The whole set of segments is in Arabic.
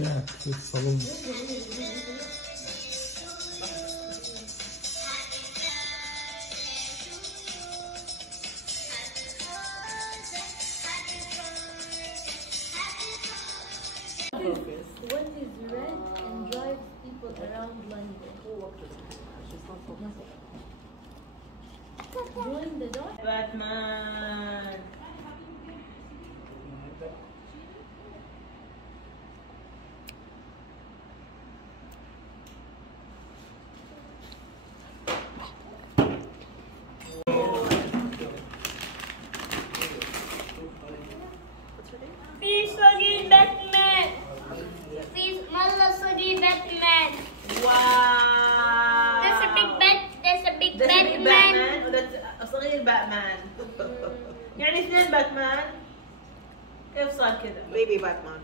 هناك في الصالون. What is red and drives people around London? Join the dot. Batman. Please forgive Batman. Please, Mother, forgive Batman. Wow. There's a big That's a big Batman. Batman وده صغير باتمان. يعني اثنين باتمان. كيف صار كذا؟ بيبي باتمان.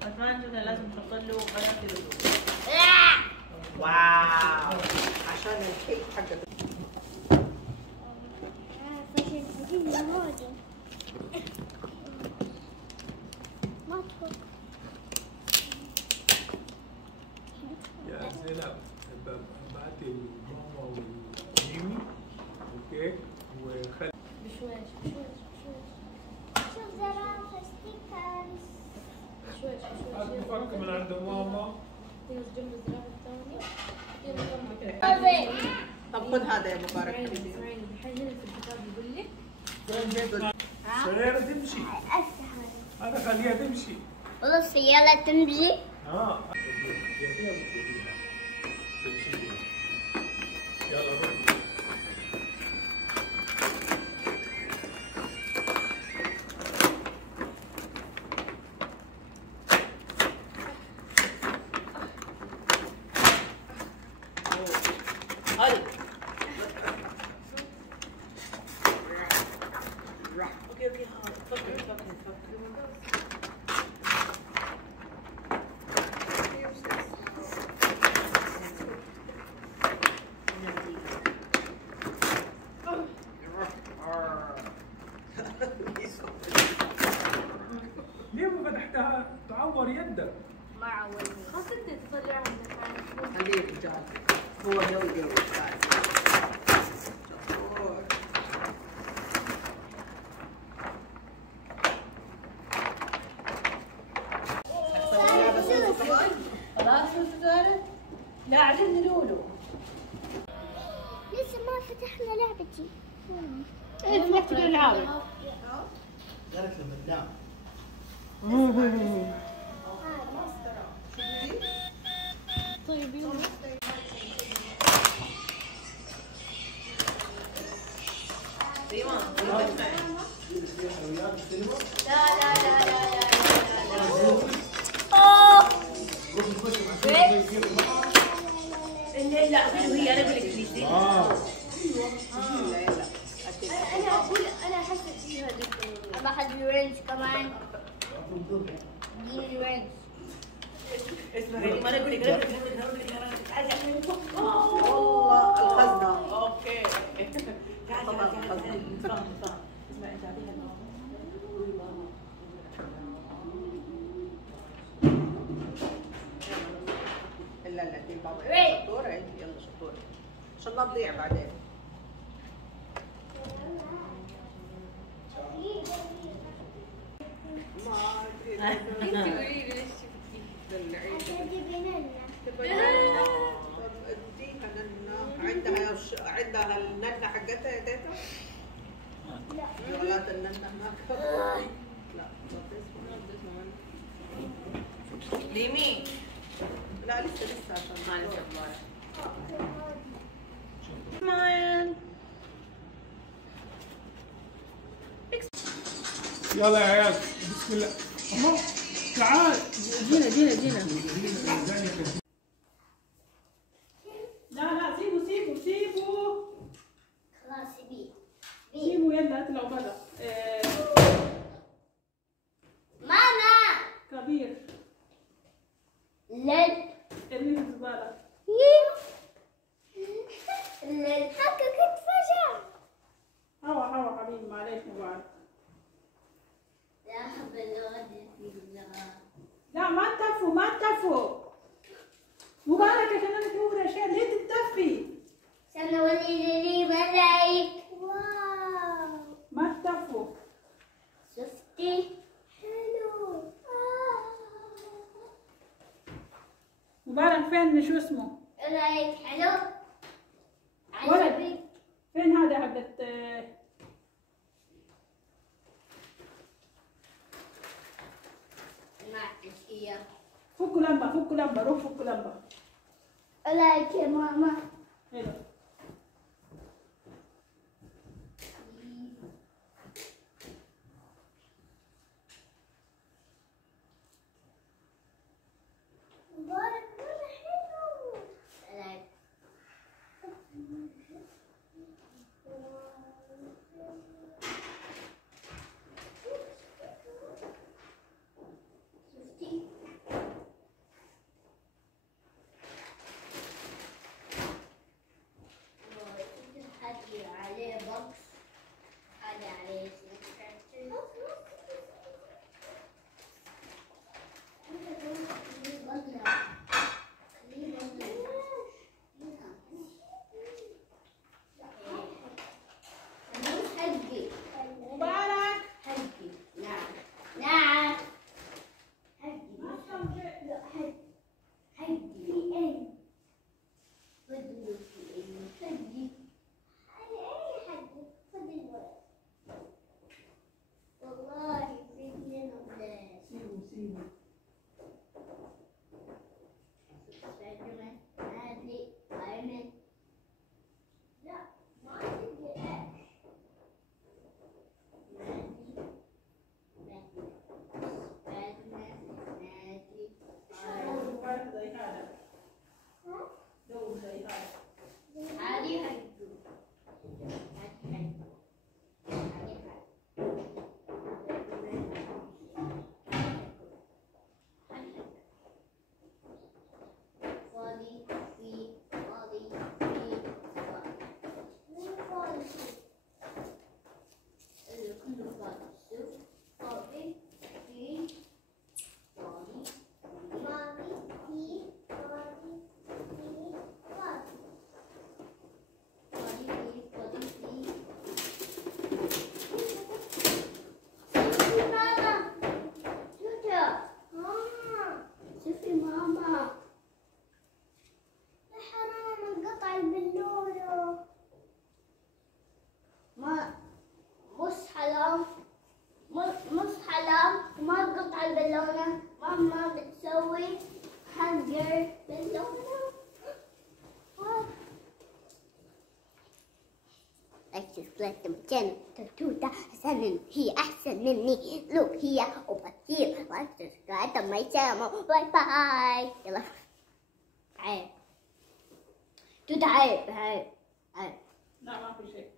باتمان كذا لازم تحط له قناة الهدوء. لا. واو. عشان الكيك حقته. ما تفك. يا زينب بعتي ماما وميمي اوكي وخلي بشويش. شوف زرافة ستيكرز. بشويش. فك من عند ماما. تنزل جنب الزرافة الثانية. طب خذ هذا يا مبارك. الحين هنا في الكتاب يقول لك السيارة تمشي. هذا خليها تمشي. والله السيارة تمشي. يلا روح. هذه. اوكي فكر. ليه ما فتحتها؟ تعور يدك. ما عودني. خلاص انت تطلعهم من المكان. خليه رجال. هو قوي خلاص وصلت؟ لا عجبني لولو. لسه ما فتحنا لعبتي. ايه فتحت الالعاب. قالت لما تنام. طيب يلا. لا هي انا اقول لك بليز. انا احس فيها جدا. أبى أخذ الورنج كمان. اديني الورنج. اسمعي ما انا اقول لك والله الخزنة. اوكي. تعالي اسمعي انت اعطيها لا دي بابا. شطورة انت. يلا شطورة عشان لا تضيع بعدين. ما ادري. قولي لي ليش تبينا. طب اديها ننة. عندها الننة حقتها يا تيتا؟ لا. ولات الننة هناك. لا ليمين. لا لسه عشان ما نسى مبارك. سمايل. يلا يا عيال بسم الله. أما تعال. جينا لا سيبوا خلاص بي. يلا اطلعوا برا. ماما. كبير. لد. ارمي في الزبالة. لد حققت فجأة. هوا حبيبي معلش مبارك. لا بالغد. تدفوا ما تدفوا. مبارك عشان انا تقول اشياء ليه تدفي؟ سنة ولي لي ملايك. واو ما تدفوا. شفتي؟ حلو. مبارك فين شو اسمه؟ ملايك حلو. ولد. عجبك؟ فين هذا حقت ما هي. فكوا لمبة فكوا لمبة روح فكوا لمبة. ملايك يا ماما. حلو. مبارك مرة حلو. ملايك. شفتي؟ هذه عليه بوكس، هذا عليه مبارك. حقي. نعم نعم حقي. لا حقي. حقي أين؟ بدو في أي حقي. أي حقي. خذ الورق. والله في اثنين أولاد. سيبوا. سبايدرمان هذه أيمن. لا ما تقدر. مبارك زي هذا. دور زي هذا. هذه حقه. هذه شوفي ماما. يا حرام انقطع البلورة. ما مش حرام مش حرام ما انقطع البالونة. ماما بتسوي حنجر بالونة. اكتشفت مكان توتة أحسن هي أحسن مني. لو هي وبطير واكتشفت ما يسامو. باي باي. يلا عيب توتة عيب عيب عيب. لا ما في شيء.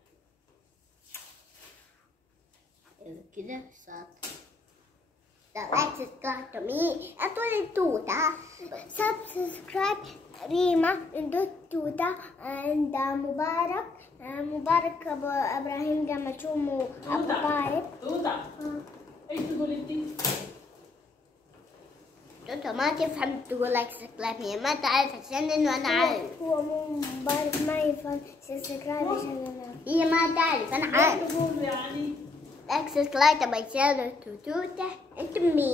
كده صار. لا سبسكرايب to me. أنتوا توتة. سبسكرايب ريما عند توتة عند مبارك. مبارك أبو إبراهيم جمشوم أبو طارق. توتة. ايش تقول انت؟ توتة ما تفهم تقول لك سبسكرايب. هي ما تعرف عشان إنه أنا عارف. هو مو مبارك ما يفهم سبسكرايب عشان أنا. هي ما تعرف أنا عارف. تقول يعني Like, subscribe to my channel to Tuta and to me.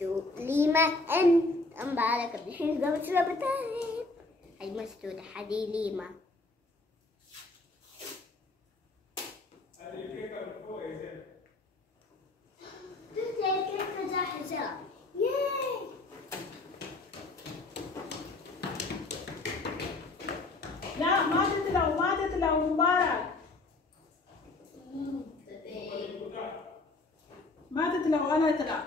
To Lima and Mbaraka. Here's the celebrity. I must do the Hadi Lima. Yay! لا ما تطلع مبارك. ما تطلع ولا اطلع.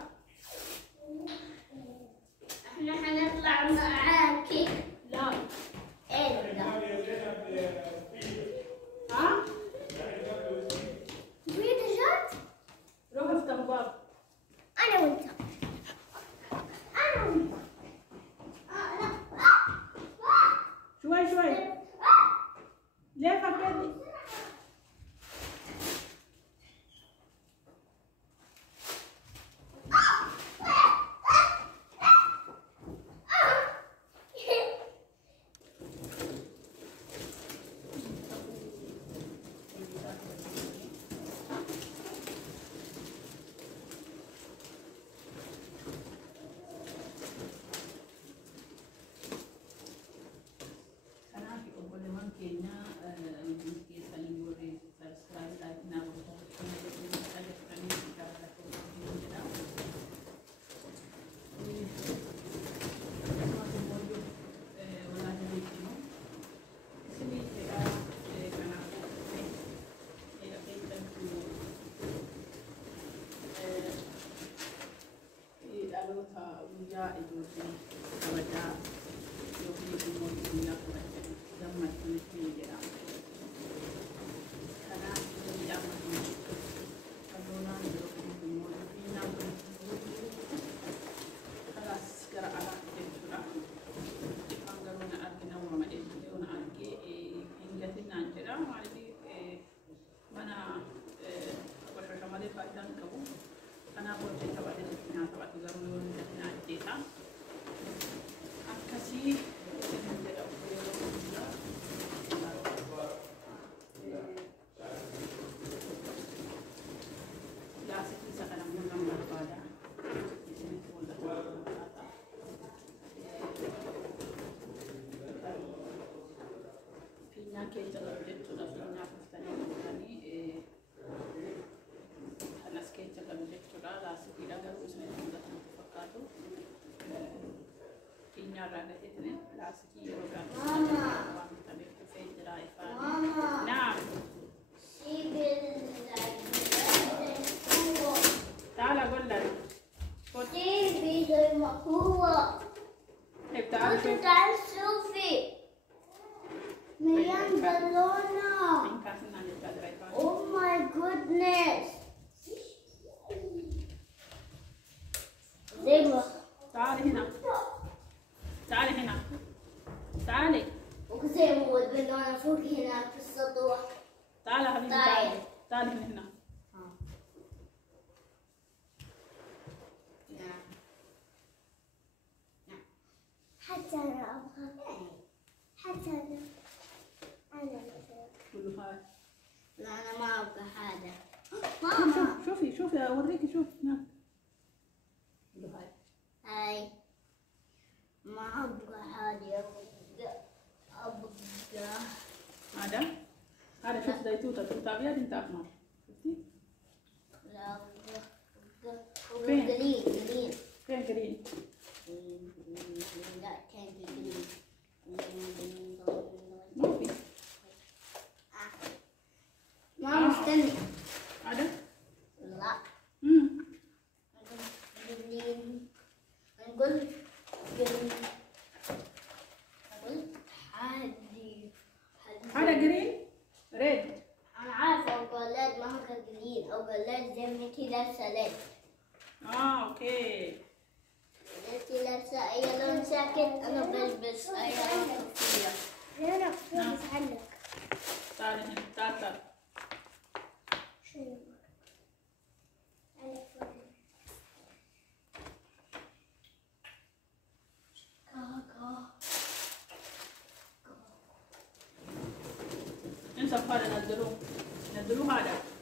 احنا حنطلع معاكي. لا. ايه لا. ها؟ تريد جات؟ روح افتح باب. انا وانت. شوي. ليه فكرتي؟ guyyaa ijoollee kabajaa yookiin immoo guyyaa kabajaa gammachuu itti jedhama. Kanaaf miidhama kalloonaan yookiin immoo fiinaan kalaas gara alaatti jechuudha. Waan garuu na argina uumama dheedhuu na argee hin gatinaan jedha. Maaliif mana bashasha malee faayidaan qabu. Kanaaf hojii taphatee nyaata taphatu garuu yoo hin gatinaa ajjeesa. Akkasii jedhamu yeroo hundaa. Laasikiisa kana muummeen barbaada. Isinitti mul'atu. Fiinyaa keessa galu jechuudha. Fiinyaa kuftanii kuftanii kan as keessa galu jechuudha. Laasikiidha garuu isinitti mul'atu fakkaatu. Fiinyaa irraa gaheetiin laasikii yeroo gaafatu waan bitameef dhufee jira ifaan. Naam. تعالى قول لنا. Baby, زي ما هو. تعال شوف. تعال شوفي. مليان بالونة. Oh my goodness. زيبا. تعالي هنا. تعالي هنا. تعالي. وزي ما هو البالونة فوق هنا في السطوح. تعالي حبيبي تعالي. تعالي هنا. حتى أنا أبغى. حتى أنا قول له هاي. لا أنا ما أبغى هذا. شوفي أوريكي شوفي هناك. قول له هاي. هاي. ما أبغى هذا. أبغى. هذا شوف زيتوتة توتة أبيض أحمر. شفتي؟ لا أبغى. فين؟ جرين. فين جرين؟ لا كان جرين. ما في. ما مستني. هذا؟ لا. جرين. نقول جرين. نقول هذا جرين؟ ريد. أنا عارفة أوكولات ما هو جرين. أوكولات زي ما كذا لابسة. أوكي. انت لابسه اي لون ساكت انا بلبس اي لون كوفيه. انا بلبس عنك. تعال هنا تعال. شنو؟ انسى هذا نزلوه هذا.